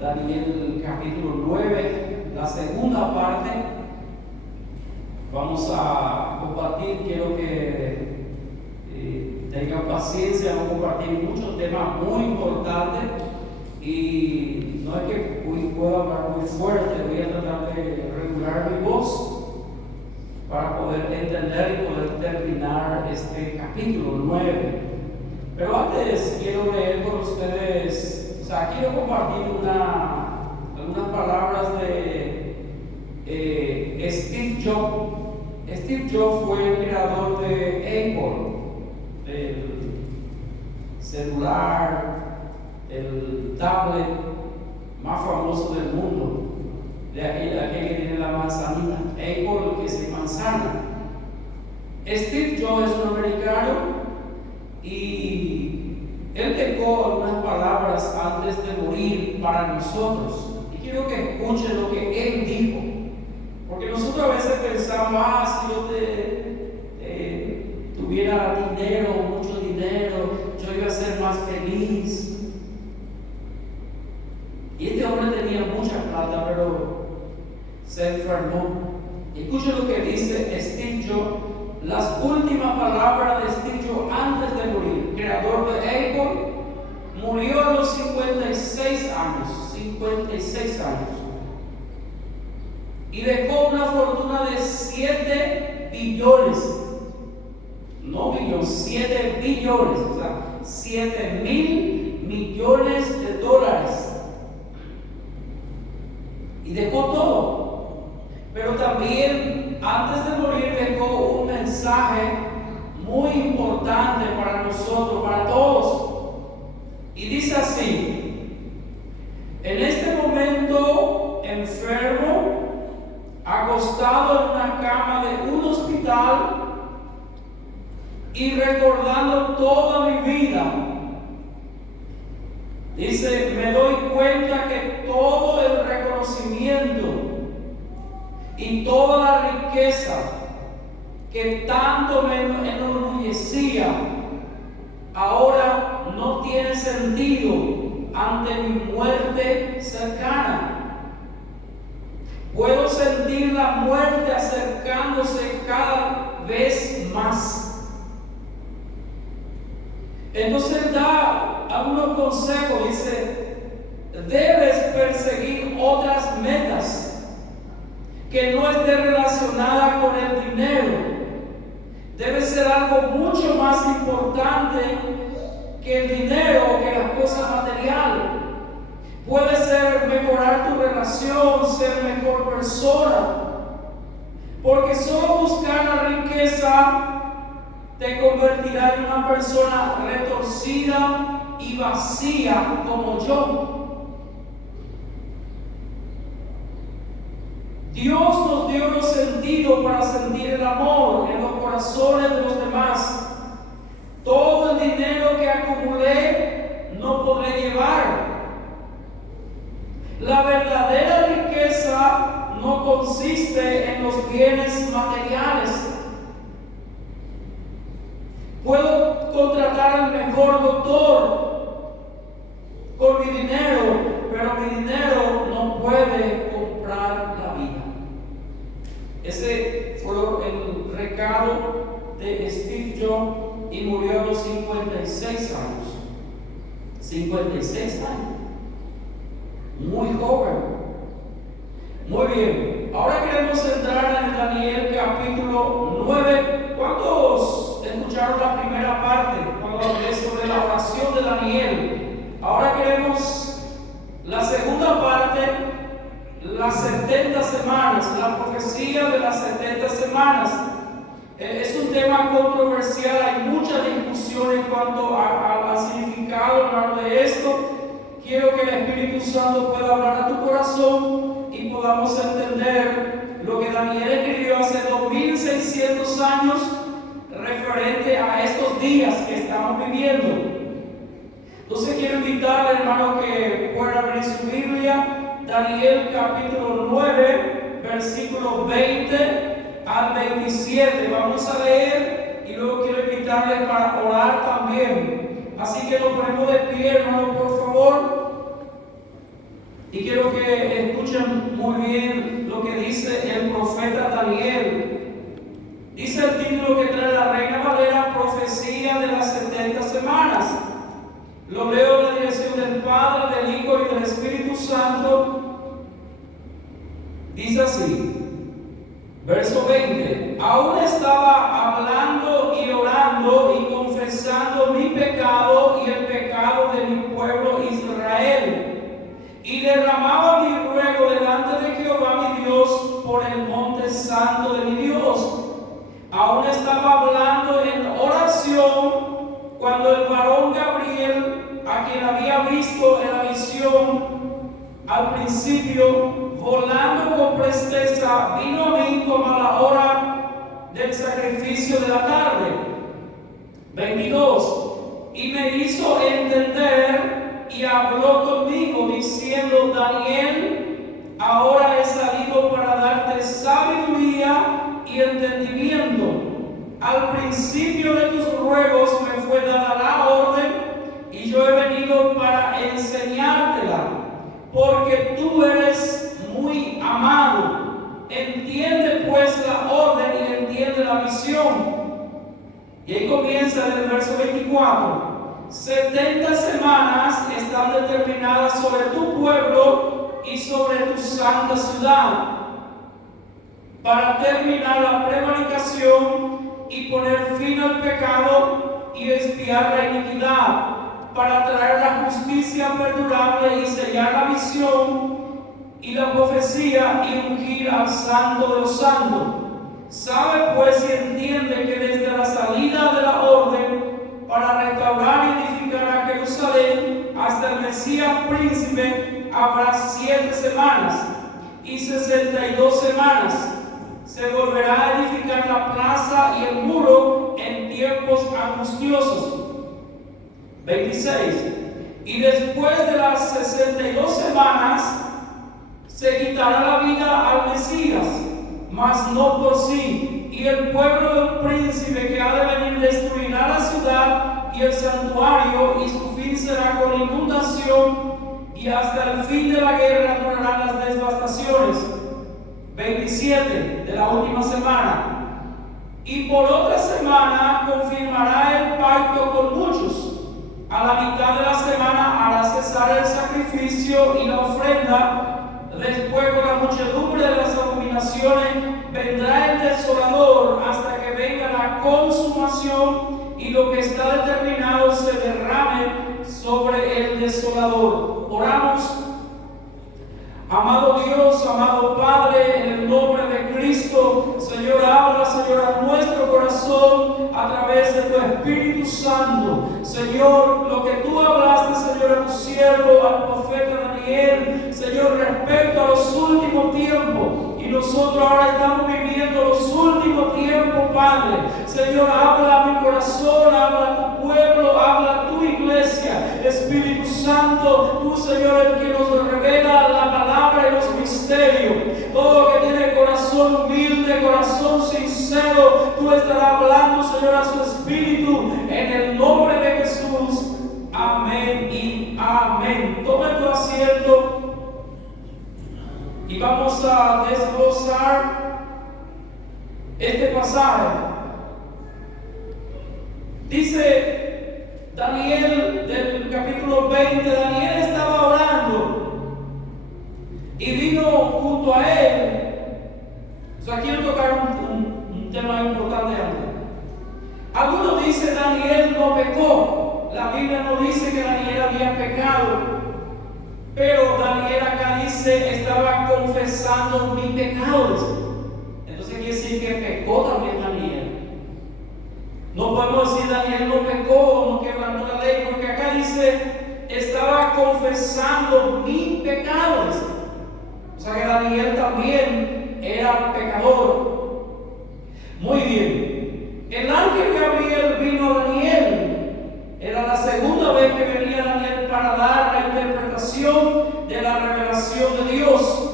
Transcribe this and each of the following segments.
Daniel capítulo 9, la segunda parte. Vamos a compartir, quiero que tengan paciencia, vamos a compartir muchos temas muy importantes y no es que hoy pueda hablar muy fuerte, voy a tratar de regular mi voz para poder entender y poder terminar este capítulo 9. Pero antes quiero leer con ustedes, quiero compartir algunas palabras de Steve Jobs. Steve Jobs fue el creador de Apple, del celular, el tablet más famoso del mundo, de aquel que tiene la manzanita, Apple, que es manzana. Steve Jobs es un americano y él dejó algunas palabras antes de morir para nosotros. Y quiero que escuchen lo que él dijo, porque nosotros a veces pensamos, si yo tuviera dinero, mucho dinero, yo iba a ser más feliz. Y este hombre tenía mucha plata, pero se enfermó. Escuchen lo que dice Steve Jobs, las últimas palabras de Steve Jobs antes de morir, creador de Apple. Murió a los 56 años, 56 años. Y dejó una fortuna de 7 billones, no billones, 7 billones, 7,000 millones de dólares. Y dejó todo. Pero también, antes de morir, dejó un mensaje muy importante para nosotros, para todos. Y dice así: en este momento, enfermo, acostado en una cama de un hospital y recordando toda mi vida, dice, me doy cuenta que todo el reconocimiento y toda la riqueza que tanto me enorgullecía ahora no tiene sentido ante mi muerte cercana. Puedo sentir la muerte acercándose cada vez más. Entonces da algunos consejos, dice, debes perseguir otras metas que no esté relacionada con el dinero. Debe ser algo mucho más importante que el dinero, que las cosas materiales. Puede ser mejorar tu relación, ser mejor persona, porque solo buscar la riqueza te convertirá en una persona retorcida y vacía como yo. Dios nos dio los sentidos para sentir el amor en los corazones de los demás. Todo el dinero que acumulé no podré llevar. La verdadera riqueza no consiste en los bienes materiales. Puedo contratar al mejor doctor con mi dinero, pero mi dinero no puede comprar la vida. Ese fue el recado de Steve Jobs y murió a los 56 años. 56 años. Muy joven. Muy bien. Ahora queremos entrar en Daniel capítulo 9. ¿Cuántos escucharon la primera parte cuando hablé sobre la oración de Daniel? Ahora queremos la segunda parte, las 70 semanas, la profecía de las 70 semanas. Es un tema controversial, hay mucha discusión en cuanto al significado de esto. Quiero que el Espíritu Santo pueda hablar a tu corazón y podamos entender lo que Daniel escribió hace 2600 años referente a estos días que estamos viviendo. Entonces quiero invitarle, hermano, que pueda abrir su Biblia, Daniel capítulo 9, versículos 20 al 27. Vamos a leer y luego quiero invitarle para orar también. Así que nos ponemos de pie, hermano, por favor. Y quiero que escuchen muy bien lo que dice el profeta Daniel. Dice el título que trae la Reina Valera: Profecía de las 70 semanas. Lo leo en la dirección del Padre, del Hijo y del Espíritu Santo. Dice así, verso 20: Aún estaba hablando y orando y confesando mi pecado y el pecado de mi pueblo Israel, y derramaba mi ruego delante de Jehová mi Dios por el monte santo de mi Dios. Aún estaba hablando en oración cuando el varón Gabriel, a quien había visto en la visión al principio, volando con presteza, vino a mí como a la hora del sacrificio de la tarde. 22. Y me hizo entender y habló conmigo diciendo: Daniel, ahora he salido para darte sabiduría y entendimiento. Al principio de tus ruegos me fue dada la orden, y yo he venido para enseñártela, porque tú eres muy amado. Entiende pues la orden y entiende la visión. Y ahí comienza en el verso 24. 70 semanas están determinadas sobre tu pueblo y sobre tu santa ciudad, para terminar la prevaricación y poner fin al pecado y expiar la iniquidad, para traer la justicia perdurable y sellar la visión y la profecía y ungir al santo de los santos. Sabe pues y entiende que desde la salida de la orden para restaurar y edificar a Jerusalén hasta el Mesías príncipe habrá 7 semanas y 62 semanas. Se volverá a edificar la plaza y el muro en tiempos angustiosos. 26. Y después de las 62 semanas se quitará la vida al Mesías, mas no por sí, y el pueblo del príncipe que ha de venir destruirá la ciudad y el santuario, y su fin será con inundación, y hasta el fin de la guerra durarán las devastaciones. 27 de la última semana. Y por otra semana confirmará el pacto con muchos. A la mitad de la semana hará cesar el sacrificio y la ofrenda. Después, con la muchedumbre de las abominaciones, vendrá el desolador hasta que venga la consumación y lo que está determinado se derrame sobre el desolador. Oramos. Amado Dios, amado Padre, en el nombre de Cristo, Señor, habla, Señor, a nuestro corazón a través de tu Espíritu Santo. Señor, lo que tú hablaste, Señor, a tu siervo, al profeta Daniel, Señor, respecto a los últimos tiempos. Y nosotros ahora estamos viviendo los últimos tiempos, Padre. Señor, habla a mi corazón, habla a tu pueblo, habla a tu iglesia. Espíritu Santo, tú, Señor, el que nos revela la palabra y los misterios. Todo lo que tiene corazón humilde, corazón sincero, tú estarás hablando, Señor, a su espíritu, en el nombre de Jesús. Amén y amén. Toma tu asiento y vamos a desglosar este pasaje. Dice Daniel, del capítulo 20, Daniel estaba orando y vino junto a él. Quiero tocar un tema importante antes. Algunos dicen Daniel no pecó. La Biblia no dice que Daniel había pecado. Pero Daniel acá dice, estaba confesando mis pecados. Entonces quiere decir que pecó también Daniel. No podemos decir Daniel no pecó, no quebrantó la ley, porque acá dice, estaba confesando mis pecados. O sea que Daniel también era pecador. Muy bien. El ángel Gabriel vino a Daniel. Era la segunda vez que venía Daniel para dar la interpretación de la revelación de Dios.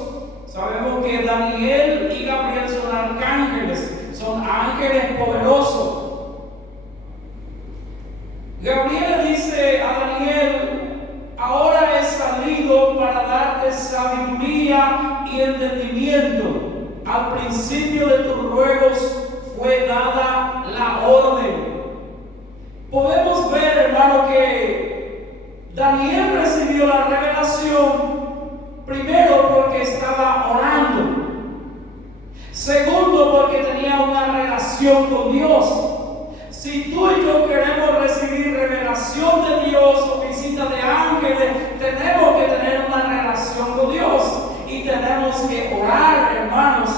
Sabemos que Daniel y Gabriel son arcángeles, son ángeles poderosos. Gabriel le dice a Daniel: ahora he salido para darte darte sabiduría y entendimiento. Al principio de tus ruegos fue dada la orden. Podemos ver, hermano, que Daniel recibió la revelación primero porque estaba orando. Segundo, porque tenía una relación con Dios. Si tú y yo queremos recibir revelación de Dios o visita de ángeles, tenemos que tener una relación con Dios y tenemos que orar, hermanos.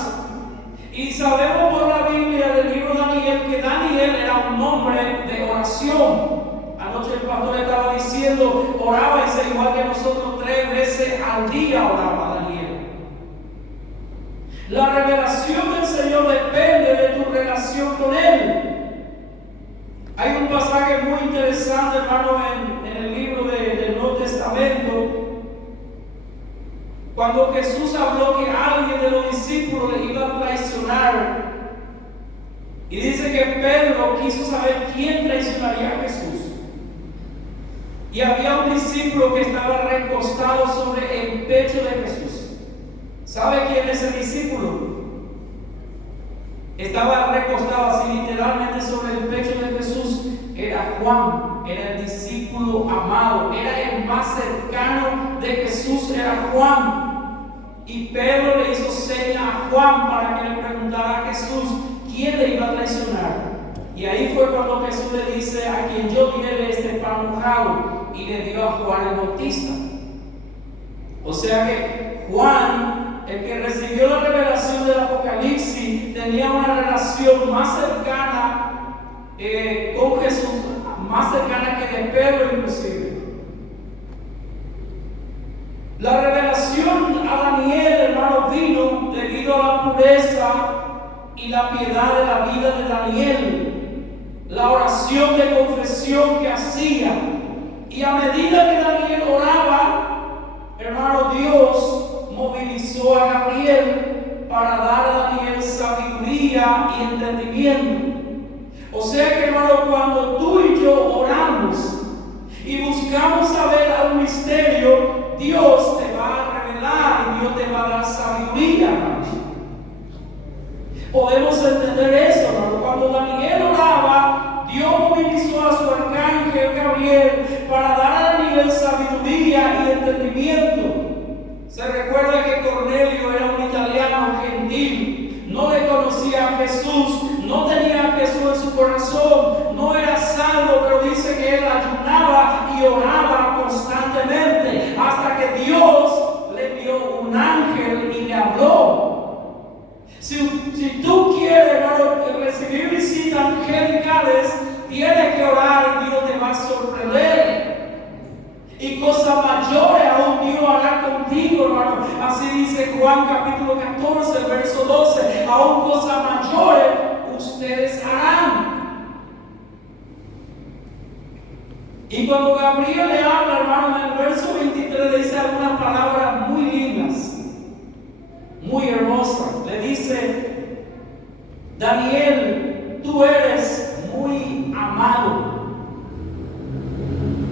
Y sabemos por la Biblia del libro de Daniel que Daniel era un hombre de oración. Anoche el pastor estaba diciendo, oraba igual que nosotros 3 veces al día oraba Daniel. La revelación del Señor depende de tu relación con Él. Hay un pasaje muy interesante, hermano, en el libro del Nuevo Testamento, cuando Jesús habló que alguien de los discípulos le iba a traicionar. Y dice que Pedro quiso saber quién traicionaría a Jesús. Y había un discípulo que estaba recostado sobre el pecho de Jesús. ¿Sabe quién es el discípulo? Estaba recostado así literalmente sobre el pecho de Jesús. Era Juan, era el discípulo amado, era el más cercano de Jesús, era Juan. Y Pedro le hizo seña a Juan para que le preguntara a Jesús quién le iba a traicionar. Y ahí fue cuando Jesús le dice: a quien yo lleve este pan mojado, y le dio a Juan el Bautista. O sea que Juan, el que recibió la revelación del Apocalipsis, tenía una relación más cercana con Jesús, más cercana que de Pedro inclusive. La revelación a Daniel, hermano, vino debido a la pureza y la piedad de la vida de Daniel, la oración de confesión que hacía. Y a medida que Daniel oraba, hermano, Dios movilizó a Gabriel para dar a Daniel sabiduría y entendimiento. O sea que, hermano, cuando tú y yo oramos y buscamos saber algún misterio, Dios te va a revelar y Dios te va a dar sabiduría, hermanos. Podemos entender eso, hermano. Cuando Daniel oraba, Dios movilizó a su arcángel Gabriel para dar a Daniel sabiduría y entendimiento. Se recuerda que Cornelio era un italiano gentil, no le conocía a Jesús, no tenía a Jesús en su corazón, no era salvo, pero dice que él ayunaba y oraba constantemente hasta que Dios le dio un ángel y le habló. Si tú quieres, hermano, recibir visitas angelicales, tienes que orar y Dios te va a sorprender. Y cosas mayores aún Dios hará contigo, hermano. Así dice Juan capítulo 14, verso 12. Aún cosas mayores ustedes harán. Y cuando Gabriel le habla, hermano, en el verso 23 le dice algunas palabras muy lindas, muy hermosas. Le dice: Daniel, tú eres muy amado.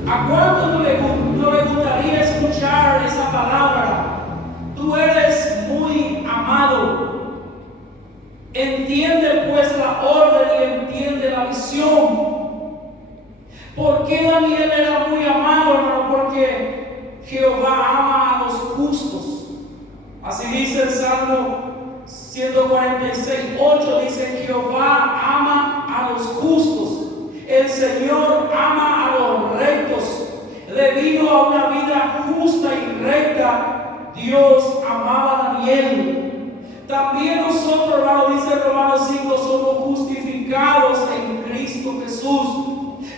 ¿A cuánto no le gustaría escuchar esa palabra? Tú eres muy amado. Entiende pues la orden y entiende la visión. ¿Por qué Daniel era muy amado, hermano? Porque Jehová ama a los justos. Así dice el Salmo 146:8, dice: Jehová ama a los justos. El Señor ama a los rectos. Debido a una vida justa y recta, Dios amaba a Daniel. También nosotros, hermano, dice Romanos 5, somos justificados en Cristo Jesús.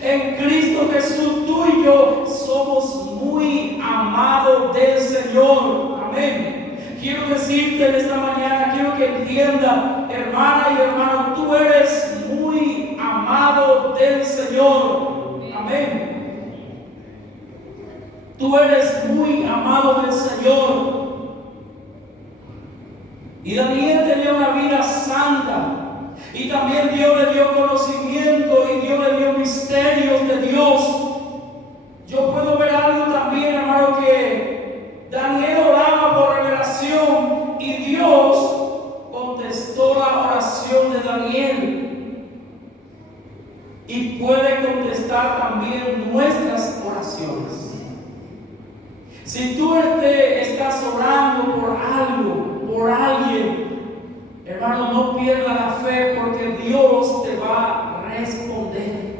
En Cristo Jesús, tú y yo somos muy amados del Señor. Amén. Quiero decirte en esta mañana, quiero que entienda, hermana y hermano, tú eres muy amado del Señor. Amén. Tú eres muy amado del Señor. Y Daniel tenía una vida santa. Y también Dios le dio conocimiento y Dios le dio misterios de Dios. Yo puedo ver algo también, hermano, que Daniel oraba estás orando por algo, por alguien, hermano, no pierda la fe, porque Dios te va a responder.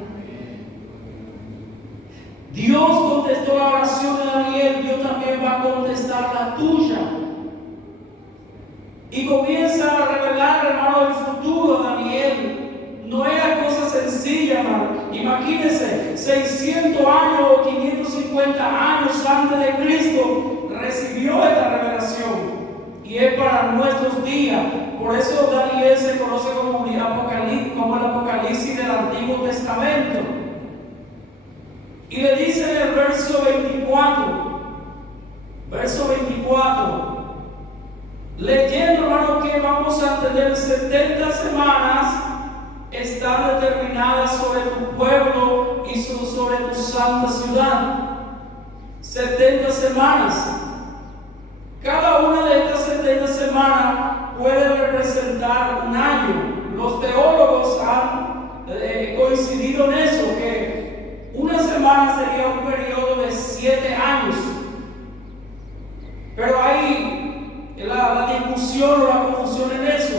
Dios contestó la oración de Daniel, Dios también va a contestar la tuya. Y comienza a revelar, hermano, el futuro de Daniel. No era cosa sencilla, hermano. Imagínense, 600 años o 550 años antes de Cristo recibió esta revelación. Y es para nuestros días. Por eso Daniel se conoce como el Apocalipsis del Antiguo Testamento. Y le dice en el verso 24, leyendo, hermano, que vamos a tener 70 semanas están determinadas sobre tu pueblo y sobre tu santa ciudad. 70 semanas. Cada una de estas 70 semanas puede representar un año. Los teólogos han coincidido en eso, que una semana sería un periodo de 7 años. Pero hay la discusión o la confusión en eso.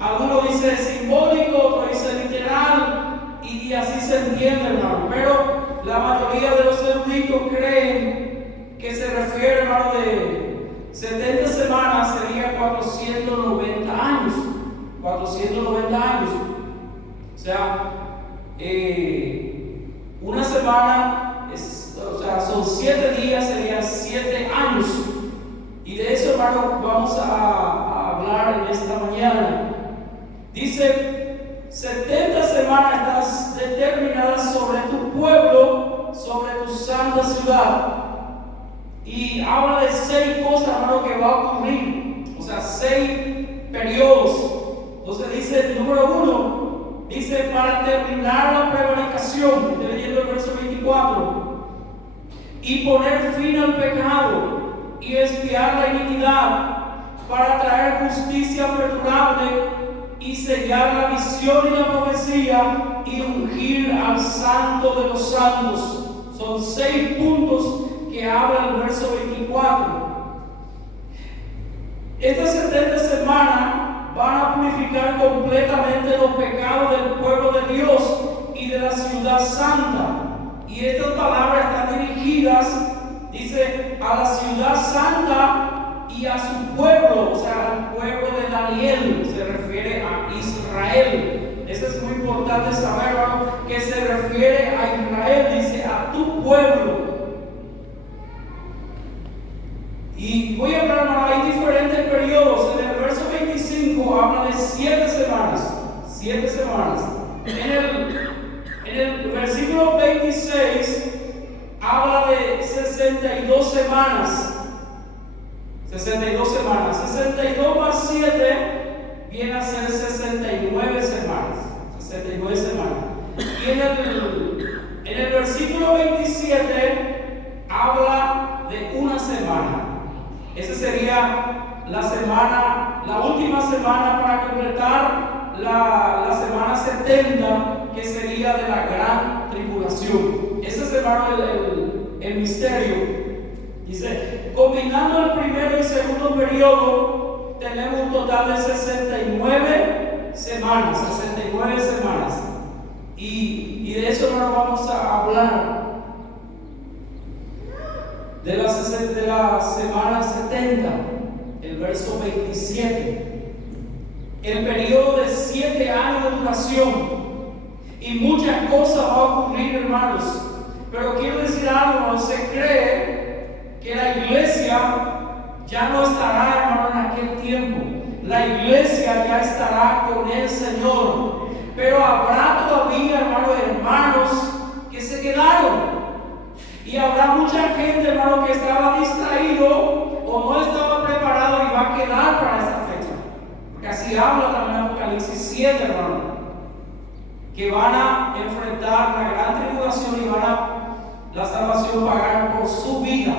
Algunos dicen simbólico, otros dicen literal, y así se entiende, hermano. Pero la mayoría de los eruditos creen que se refiere, hermano, de 70 semanas sería 490 años. 490 años. O sea, una semana, son 7 días, serían 7 años. Y de eso, hermano, vamos a hablar en esta mañana. Dice, 70 semanas estás determinadas sobre tu pueblo, sobre tu santa ciudad. Y habla de 6 cosas, hermano, que va a ocurrir. O sea, 6 periodos. Entonces dice, número 1, dice, para terminar la prevaricación, estoy leyendo el verso 24, y poner fin al pecado y expiar la iniquidad, para traer justicia perdurable y sellar la visión y la profecía y ungir al santo de los santos. Son 6 puntos que habla el verso 24. Estas 70 semanas van a purificar completamente los pecados del pueblo de Dios y de la ciudad santa. Y estas palabras están dirigidas, dice, a la ciudad santa y a su pueblo, o sea, al pueblo de Daniel. Se refiere a Israel. Eso es muy importante saber, hermano, que se refiere a Israel, dice, a tu pueblo. Y voy a hablar, hermano, hay diferentes periodos. En el verso 25 habla de 7 semanas. 7 semanas. En el versículo 26 habla de 62 semanas. 62 semanas. 62 más 7 viene a ser 69 semanas. 69 semanas. Y en el versículo 27 habla de una semana. Esa sería la última semana para completar la semana 70, que sería de la gran tribulación. Ese es, hermano, el misterio. Dice, combinando el primero y segundo periodo, tenemos un total de 69 semanas. 69 semanas. Y de eso, hermano, vamos a hablar. De la semana 70, el verso 27, el periodo de 7 años de duración, y muchas cosas van a ocurrir, hermanos. Pero quiero decir algo, hermano, se cree que la iglesia ya no estará, hermano, en aquel tiempo. La iglesia ya estará con el Señor, pero habrá todavía, hermanos, que se quedaron. Y habrá mucha gente, hermano, que estaba distraído o no estaba preparado y va a quedar para esta fecha. Porque así habla también Apocalipsis 7, hermano, que van a enfrentar la gran tribulación y van a la salvación pagar por su vida.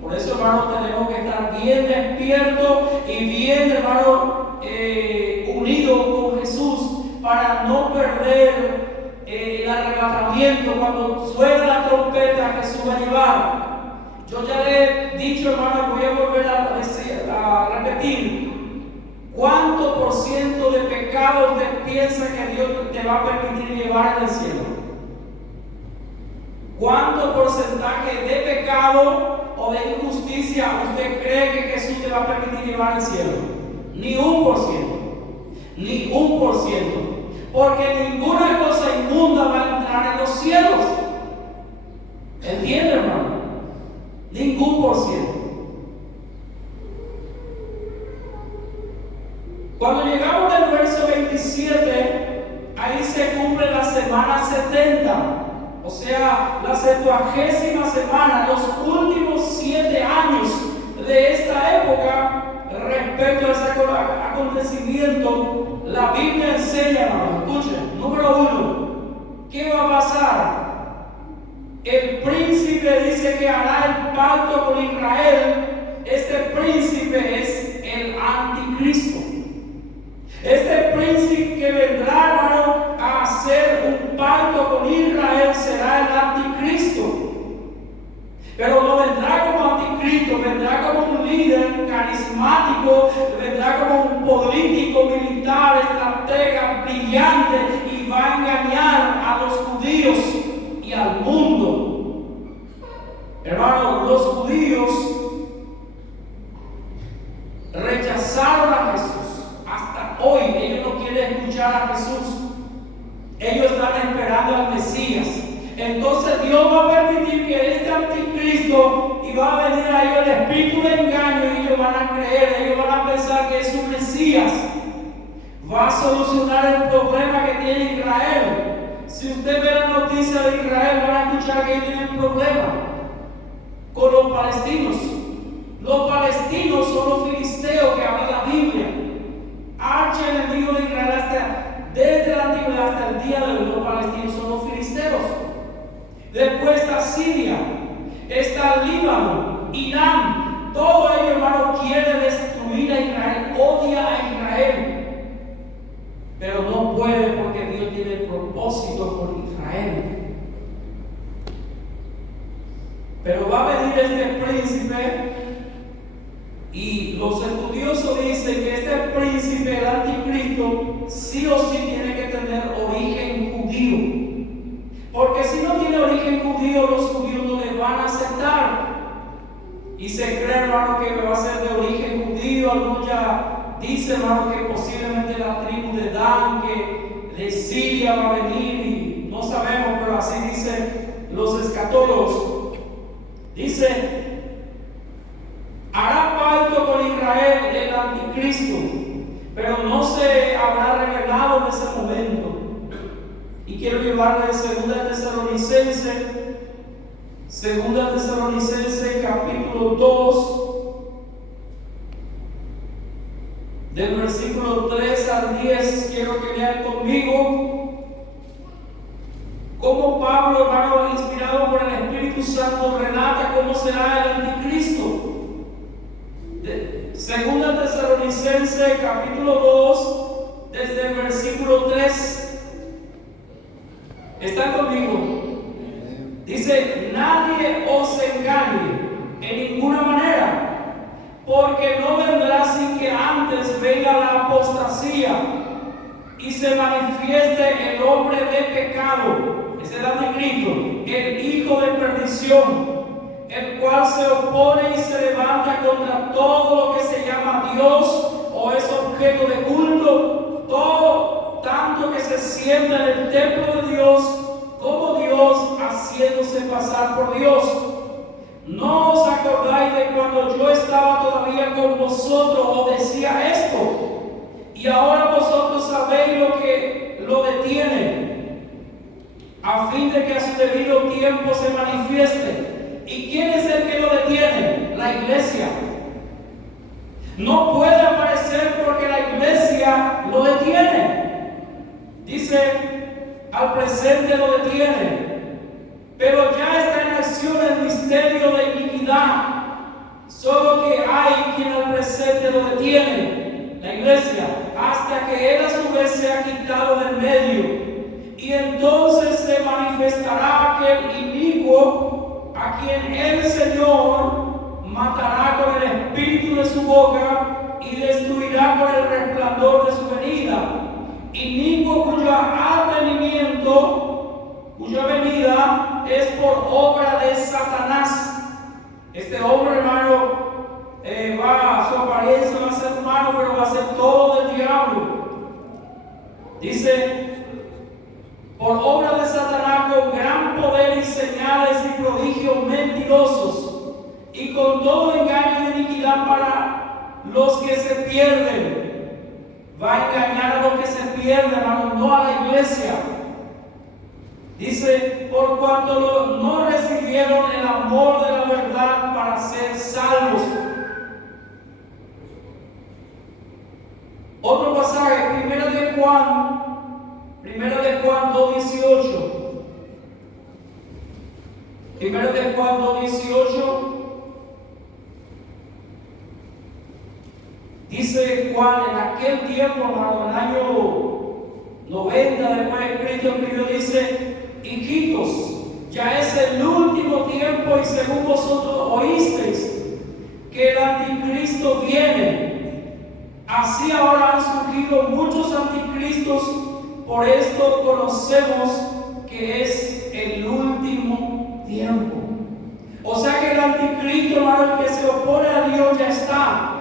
Por eso, hermano, tenemos que estar bien despiertos y bien, hermano, unidos con Jesús, para no perder el arrebatamiento. Cuando suena la trompeta, Jesús va a llevar. Yo ya le he dicho, hermano, voy a volver a repetir. ¿Cuánto por ciento de pecado usted piensa que Dios te va a permitir llevar en el cielo? ¿Cuánto porcentaje de pecado o de injusticia usted cree que Jesús te va a permitir llevar al cielo? Ni 1%. Ni 1%. Porque ninguna cosa inmunda va a entrar en los cielos. ¿Entiende, hermano? Ningún por ciento. Cuando llegamos al verso 27, ahí se cumple la semana 70. O sea, la 70ª semana, los últimos 7 años de esta época, respecto a ese acontecimiento, la Biblia enseña, hermano, escuchen, número 1, ¿qué va a pasar? El príncipe dice que hará el pacto con Israel. Este príncipe es el anticristo. Este príncipe que vendrá, hermano, a hacer un pacto con Israel será el anticristo. Pero no vendrá como anticristo, vendrá como un líder carismático, vendrá como un político, militar, estratega, brillante, y va a engañar a los judíos y al mundo. Hermano, los judíos rechazaron a Jesús. Hasta hoy ellos no quieren escuchar a Jesús. Ellos están esperando al Mesías. Entonces Dios va a permitir que este anticristo, y va a venir a ellos el espíritu de engaño, y ellos van a creer, ellos van a pensar que es un Mesías. Va a solucionar el problema que tiene Israel. Si usted ve la noticia de Israel, van a escuchar que ellos tienen un problema con los palestinos. Los palestinos son los filisteos que habla la Biblia. Archienemigo de Israel desde la antigüedad hasta el día de hoy. Los palestinos son los filisteos. Después está Siria, está Líbano, Irán. Todo ello, hermano, quiere destruir a Israel, odia a Israel. Pero no puede porque Dios tiene propósito con Israel. Pero va a venir este príncipe, y los estudiosos dicen que este príncipe, el anticristo, sí o sí tiene que tener origen judío. Porque si no tiene origen judío, los judíos no le van a aceptar. Y se cree, hermano, que va a ser de origen judío. Algunos ya dicen, hermano, que posiblemente la tribu de Dan, que de Siria va a venir, y no sabemos, pero así dicen los escatólogos. Dice: hará pacto con Israel el anticristo, pero no se habrá revelado en ese momento. Y quiero llevarle Segunda Tesalonicenses capítulo 2, del versículo 3 al 10. Quiero que vean conmigo cómo Pablo, hermano, inspirado por el Espíritu Santo, relata cómo será el anticristo. Segunda Tesalonicenses capítulo 2, desde el versículo 3. ¿Están conmigo? Dice: nadie os engañe en ninguna manera, porque no vendrá sin que antes venga la apostasía y se manifieste el hombre de pecado, es el anticristo, el hijo de perdición, el cual se opone y se levanta contra todo lo que se llama Dios o es objeto de culto, todo tanto que se sienta en el templo de Dios como Dios, haciéndose pasar por Dios. ¿No os acordáis de cuando yo estaba todavía con vosotros, os decía esto? Y ahora vosotros sabéis lo que lo detiene, a fin de que a su debido tiempo se manifieste. ¿Y quién es el que lo detiene? La iglesia. No puede aparecer porque la iglesia lo detiene. Dice: al presente lo detiene, pero ya está en acción el misterio de iniquidad. Solo que hay quien al presente lo detiene, la iglesia, hasta que él a su vez sea quitado del medio. Y entonces se manifestará aquel inicuo a quien el Señor en su boca y destruirá con el resplandor de su venida. Inicuo cuya advenimiento, cuya venida es por obra de Satanás. Este hombre, hermano, su apariencia va a ser humano, pero va a ser todo del diablo. Dice, por obra de Satanás, con gran poder y señales y prodigios mentirosos, y con todo engaño y iniquidad para los que se pierden. Va a engañar a los que se pierden, hermano, no a la iglesia. Dice, por cuanto no recibieron el amor de la verdad para ser salvos. Otro pasaje, Primera de Juan 2:18. Primera de Juan 2:18. Dice Juan, en aquel tiempo, hermano, en el año 90 después de Cristo, dice, hijitos, ya es el último tiempo y según vosotros oísteis que el anticristo viene. Así ahora han surgido muchos anticristos, por esto conocemos que es el último tiempo. O sea que el anticristo, hermano, el que se opone a Dios ya está.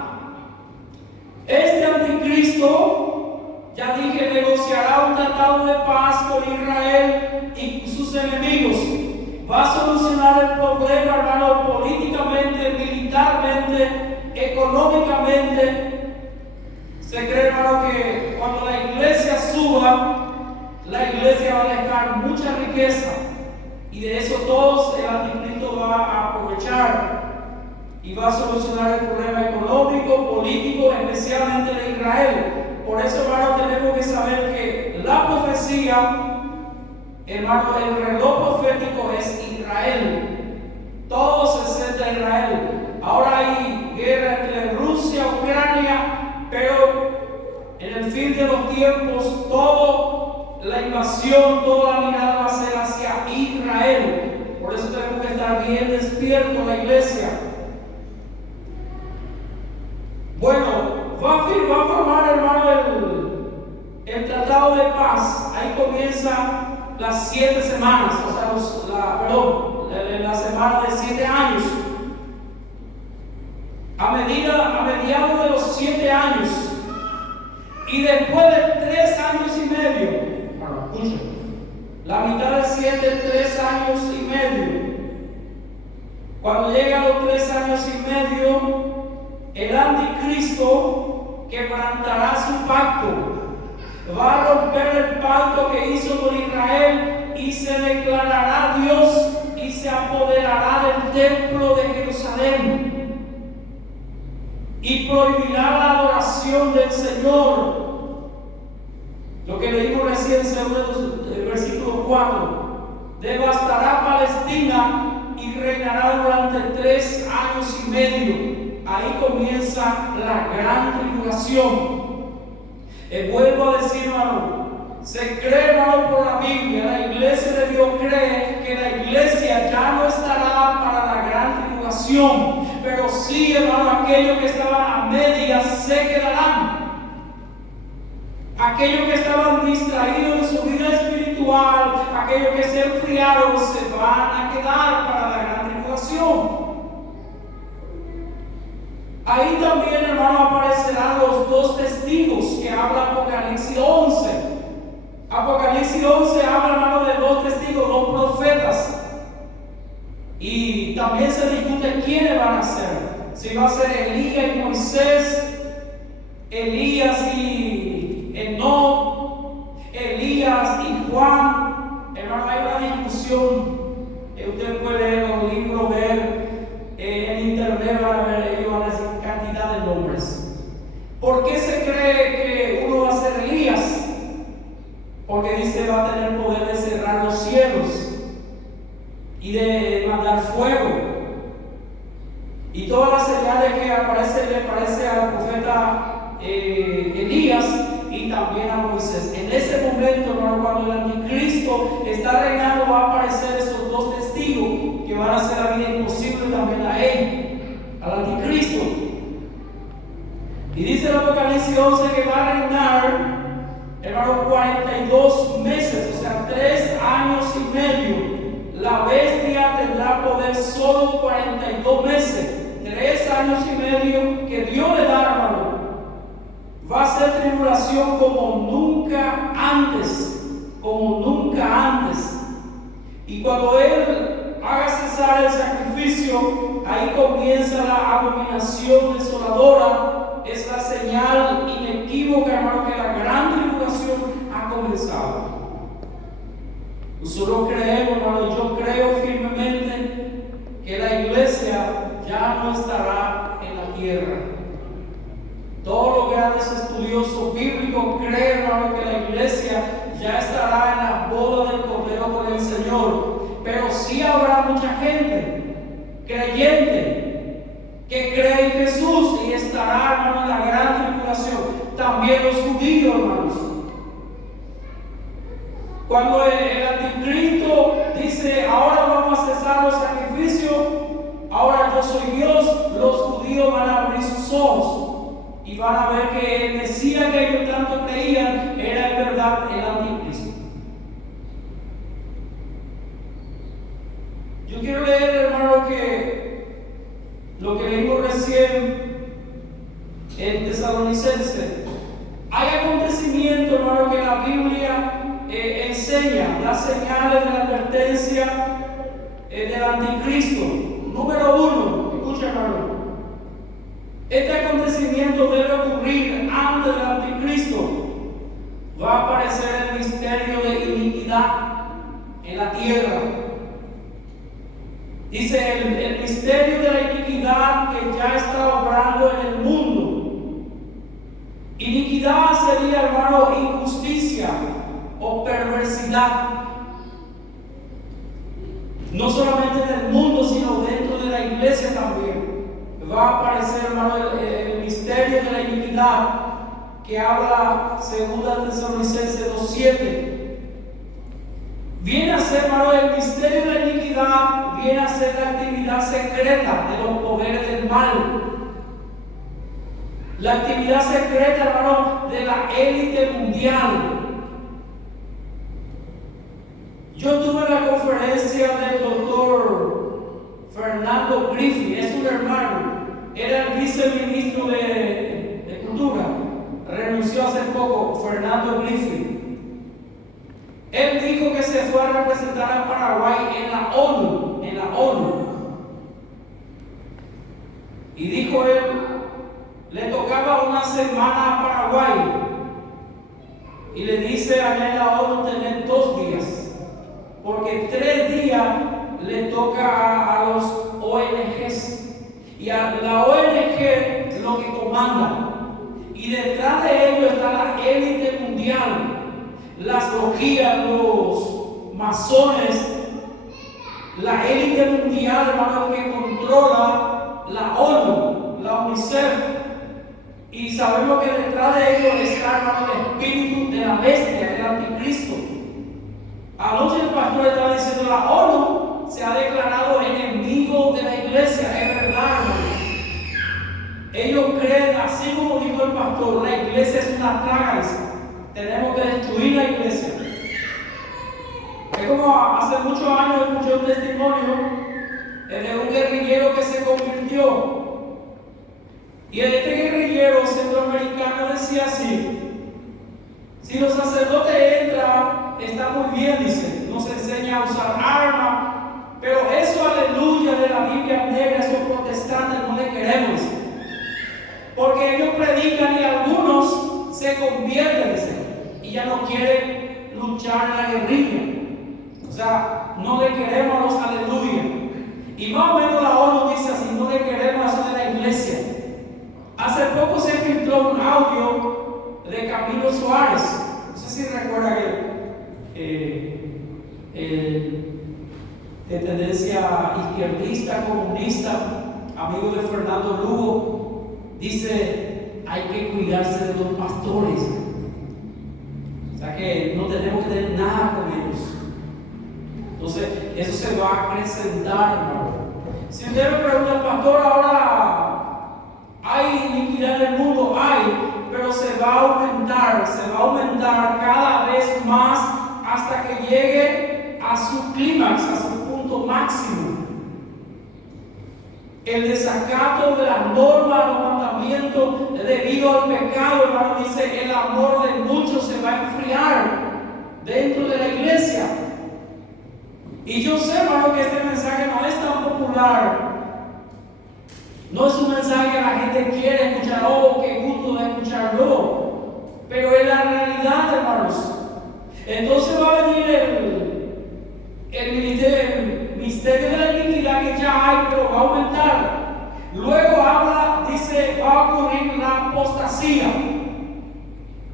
Este anticristo, ya dije, negociará un tratado de paz con Israel y sus enemigos. Va a solucionar el problema, hermano, políticamente, militarmente, económicamente. Se cree, hermano, que cuando la iglesia suba, la iglesia va a dejar mucha riqueza. Y de eso todos el anticristo va a aprovechar. Y va a solucionar el problema económico, político, especialmente de Israel. Por eso, hermano, tenemos que saber que la profecía, hermano, el reloj profético es Israel. Todo se centra en Israel. Ahora hay guerra entre Rusia y Ucrania, pero en el fin de los tiempos, toda la invasión, toda la mirada va a ser hacia Israel. Por eso tenemos que estar bien despiertos en la iglesia. Bueno, va a formar, hermano, el tratado de paz. Ahí comienza las 7 semanas, o sea, la semana de 7 años. A mediados de los 7 años, y después de 3 años y medio, la mitad de 7, 3 años y medio. Cuando llega a los 3 años y medio, el anticristo quebrantará su pacto, va a romper el pacto que hizo con Israel y se declarará Dios y se apoderará del templo de Jerusalén y prohibirá la adoración del Señor. Lo que leímos recién en el versículo 4, devastará Palestina y reinará durante 3 años y medio. Ahí comienza la gran tribulación. Vuelvo a decir, hermano, se cree, hermano, por la Biblia, la iglesia de Dios cree que la iglesia ya no estará para la gran tribulación, pero sí, hermano, aquellos que estaban a medias se quedarán. Aquellos que estaban distraídos en su vida espiritual, aquellos que se enfriaron, se van a quedar para la gran tribulación. Ahí también, hermano, aparecerán los 2 testigos que habla Apocalipsis 11. Apocalipsis 11 habla, hermano, de 2 testigos, 2 profetas. Y también se discute quiénes van a ser. Si va a ser Elías y Moisés, Elías y Enoc, Elías y Juan. Hermano, hay una discusión. Usted puede leer los libros, ver en internet, van a ver, ellos van a decir cantidad de nombres. ¿Por qué se cree que uno va a ser Elías? Porque dice va a tener poder de cerrar los cielos y de mandar fuego. Y todas las señales que le aparece al profeta Elías y también a Moisés. En ese momento, hermano, cuando el anticristo está reinando, va a aparecer esos 2 testigos que van a hacer la vida imposible también a él, al anticristo. Y dice el Apocalipsis 11 que va a reinar, hermano, 42 meses, o sea, 3 años y medio. La bestia tendrá poder solo 42 meses, 3 años y medio que Dios le da, hermano. Va a ser tribulación como nunca antes, como nunca antes. Y cuando Él haga cesar el sacrificio, ahí comienza la abominación desoladora. Es la señal inequívoca, hermano, que la gran tribulación ha comenzado. Nosotros creemos, hermano, yo creo firmemente que la iglesia ya no estará en la tierra. Todos los grandes estudiosos bíblicos creen, hermano, que la iglesia ya estará en la boda del Cordero con el Señor. Pero sí habrá mucha gente creyente que cree en Jesús y estará, hermano, en la gran tribulación. También los judíos, hermanos. Cuando el anticristo dice, ahora vamos a cesar los sacrificios, ahora yo soy Dios, los judíos van a abrir sus ojos y van a ver que el Mesías que ellos tanto creían era en verdad el anticristo. Yo quiero leer, hermano, que lo que leímos recién en Tesalonicense. Hay acontecimientos, hermano, que la Biblia enseña, las señales de la advertencia del anticristo. Número 1, escucha, hermano. Este acontecimiento debe ocurrir antes del anticristo. Va a aparecer el misterio de iniquidad en la tierra. Dice el misterio de la iniquidad que ya está obrando en el mundo. Iniquidad sería, hermano, injusticia o perversidad. No solamente en el mundo, sino dentro de la iglesia también. Va a aparecer, hermano, el misterio de la iniquidad que habla 2 Tesalonicenses 2:7. Viene a ser, hermano, el misterio de la iniquidad, viene a ser la actividad secreta de los poderes del mal. La actividad secreta, hermano, de la élite mundial. Yo tuve la conferencia del doctor Fernando Griffith, es un hermano, era el viceministro de Cultura, renunció hace poco, Fernando Griffith. Él dijo que se fue a representar a Paraguay en la ONU. Y dijo él, le tocaba una semana a Paraguay. Y le dice allá en la ONU tener 2 días. Porque 3 días le toca a los ONGs. Y a la ONG lo que comanda. Y detrás de ello está la élite mundial. Las logias, los masones, la élite mundial, hermano, que controla la ONU, la UNICEF. Y sabemos que detrás de ellos está, hermano, el espíritu de la bestia, del anticristo. Anoche el pastor estaba diciendo, la ONU se ha declarado enemigo de la iglesia. Es verdad, hermano. Ellos creen, así como dijo el pastor, la iglesia es una plaga. Tenemos que destruir la iglesia. Es como hace muchos años escuché un testimonio de un guerrillero que se convirtió. Y este guerrillero centroamericano decía así: si los sacerdotes entran, está muy bien, dice, nos enseña a usar armas, pero eso, aleluya, de la Biblia negra, esos protestantes no le queremos. Porque ellos predican y algunos se convierten, dice, y ya no quieren luchar en la guerrilla. O sea, no le queremos a los aleluya. Y más o menos la ONU dice así, no le queremos a la iglesia. Hace poco se filtró un audio de Camilo Suárez. No sé si recuerda que de tendencia izquierdista, comunista, amigo de Fernando Lugo, dice: hay que cuidarse de los pastores. O sea que no tenemos que tener nada con ellos. Entonces, eso se va a acrecentar, hermano. Si usted me pregunta, pastor, ahora hay iniquidad en el mundo, aumentar, se va a aumentar cada vez más hasta que llegue a su clímax, a su punto máximo. El desacato de las normas, los mandamientos debido al pecado, hermano, dice, el amor de muchos se va a enfriar dentro de la iglesia. Y yo sé, hermano, que este mensaje no es tan popular. No es un mensaje que la gente quiere escuchar, oh, qué gusto de escucharlo. Pero es la realidad, hermanos. Entonces va a venir el misterio de la iniquidad que ya hay, pero va a aumentar. Luego habla, dice, va a ocurrir la apostasía.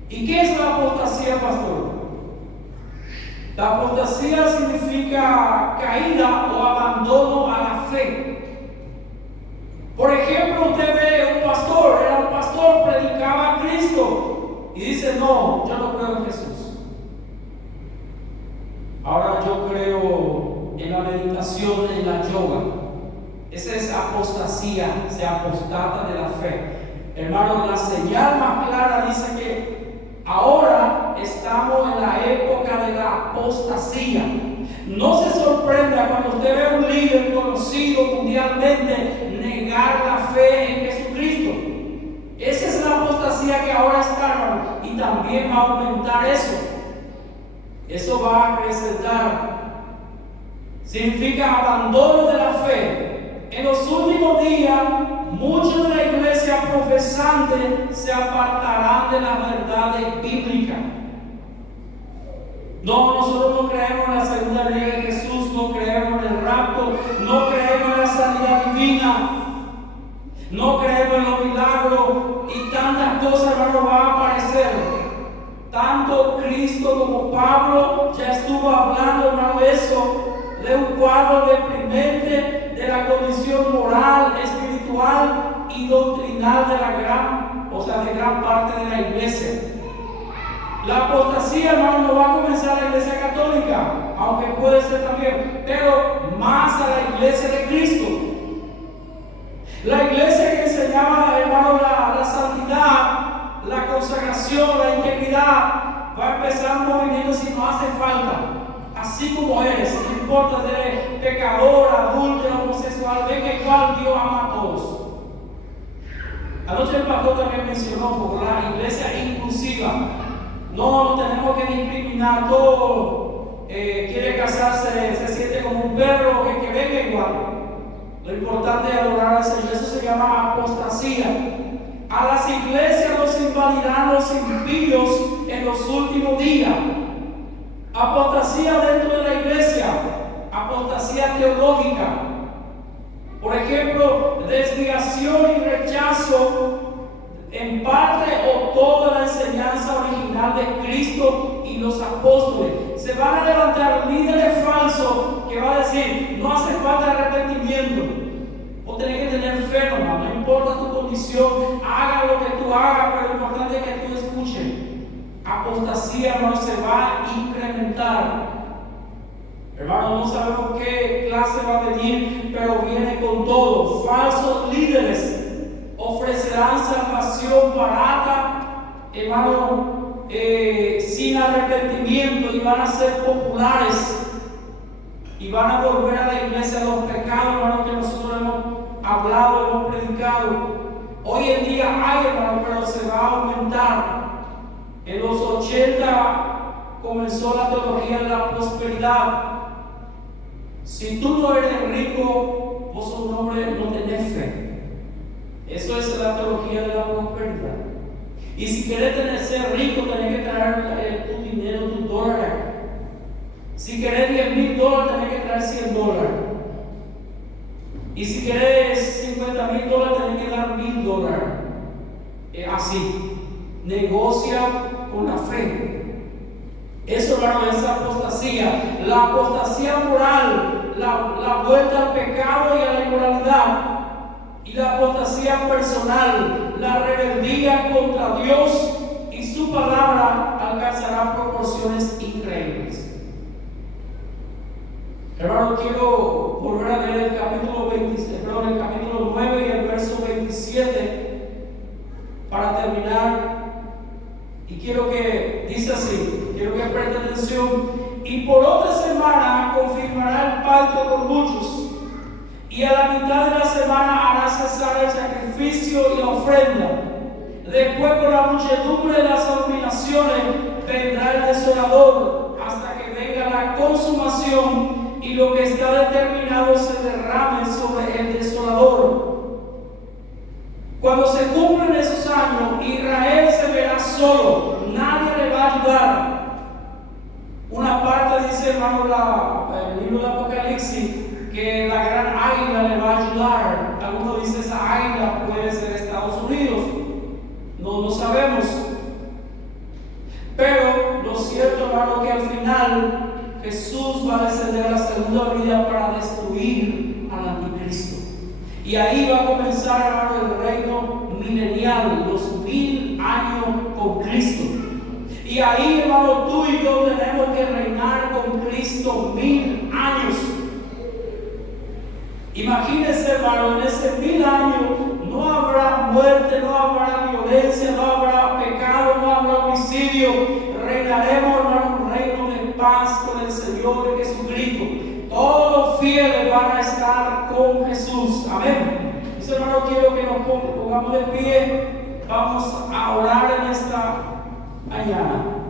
¿Y qué es la apostasía, pastor? La apostasía significa caída o abandono a la fe. Por ejemplo, usted ve un pastor, era un pastor, predicaba a Cristo y dice, no, yo no creo en Jesús. Ahora yo creo en la meditación, en la yoga. Esa es apostasía, se apostata de la fe. Hermano, la señal más clara dice que ahora estamos en la época de la apostasía. No se sorprenda cuando usted ve a un líder conocido mundialmente negar la fe en Jesucristo. Esa es la apostasía que ahora está, hermano, y también va a aumentar eso. Eso va a acrecentar. Significa abandono de la fe. En los últimos días, muchos de la iglesia profesante se apartarán de las verdades bíblicas. No, nosotros no creemos en la segunda venida de Jesús, no creemos en el rapto, no creemos en la sanidad divina, no creemos en los milagros y tantas cosas, hermano, van a aparecer. Tanto Cristo como Pablo ya estuvo hablando, hermano, eso, de un cuadro deprimente de la condición moral, espiritual y doctrinal de la gran parte de la iglesia. La apostasía, hermano, no va a comenzar a la iglesia católica, aunque puede ser también, pero más a la iglesia de Cristo. La iglesia que enseñaba, hermano, la santidad, la consagración, la integridad, va a empezar un movimiento si no hace falta. Así como eres, no importa si eres pecador, adúltero, homosexual, ve que igual Dios ama a todos. Anoche el pastor también mencionó por la iglesia inclusiva. No tenemos que discriminar, todo quiere casarse, se siente como un perro, que venga igual. Lo importante es adorar al Señor, eso se llama apostasía. A las iglesias los invalidarán los impíos en los últimos días. Apostasía dentro de la iglesia, apostasía teológica. Por ejemplo, desviación y rechazo en parte o toda la enseñanza original de Cristo y los apóstoles. Se van a levantar líderes falsos que van a decir, no hace falta arrepentimiento. O tenés que tener fe, hermano, no importa tu condición, haga lo que tú hagas, pero lo importante es que tú escuches. Apostasía, hermano, se va a incrementar. Hermano, no sabemos qué clase va a venir, pero viene con todo. Falsos líderes ofrecerán salvación barata, hermano, sin arrepentimiento, y van a ser populares y van a volver a la iglesia los pecados, hermano, que nosotros hemos hablado, hemos predicado. Hoy en día hay, hermano, pero se va a aumentar. En los 80 comenzó la teología de la prosperidad. Si tú no eres rico, vos sos un hombre, no tenés fe. Eso es la teología de la prosperidad. Y si querés ser rico, tenés que traer tu dinero, tus dólares. Si querés $10,000, tenés que traer $100. Y si querés $50,000, tenés que dar $1,000. Así. Negocia con la fe. Eso, hermano, es apostasía. La apostasía moral, la vuelta al pecado y a la inmoralidad. Y la apostasía personal, la rebeldía contra Dios y su palabra alcanzará proporciones increíbles. Hermano, quiero volver a leer el capítulo 9 y el verso 27 para terminar Y quiero que, dice así, quiero que preste atención. Y por otra semana confirmará el pacto con muchos. Y a la mitad de la semana hará cesar el sacrificio y la ofrenda. Después, con la muchedumbre de las abominaciones, vendrá el desolador, hasta que venga la consumación y lo que está determinado se derrame sobre el desolador. Cuando se cumplen esos años, Israel se verá solo, nadie le va a ayudar. Una parte dice, hermano, el libro de Apocalipsis, que la gran águila le va a ayudar. Algunos dicen esa águila puede ser Estados Unidos. No lo sabemos. Pero lo cierto, hermano, que al final Jesús va a descender a la segunda vida para destruir al anticristo. Y ahí va a comenzar, hermano, el reino milenial, los 1000 años con Cristo. Y ahí, hermano, tú y yo tenemos que reinar con Cristo 1000 años. Imagínense, hermano, en ese 1000 años no habrá muerte, no habrá violencia, no habrá pecado, no habrá homicidio. Reinaremos, hermano, un reino de paz con el Señor Jesucristo. Todos los fieles van a estar con Jesús. Amén. Mis hermanos, quiero que nos pongamos de pie. Vamos a orar en esta mañana.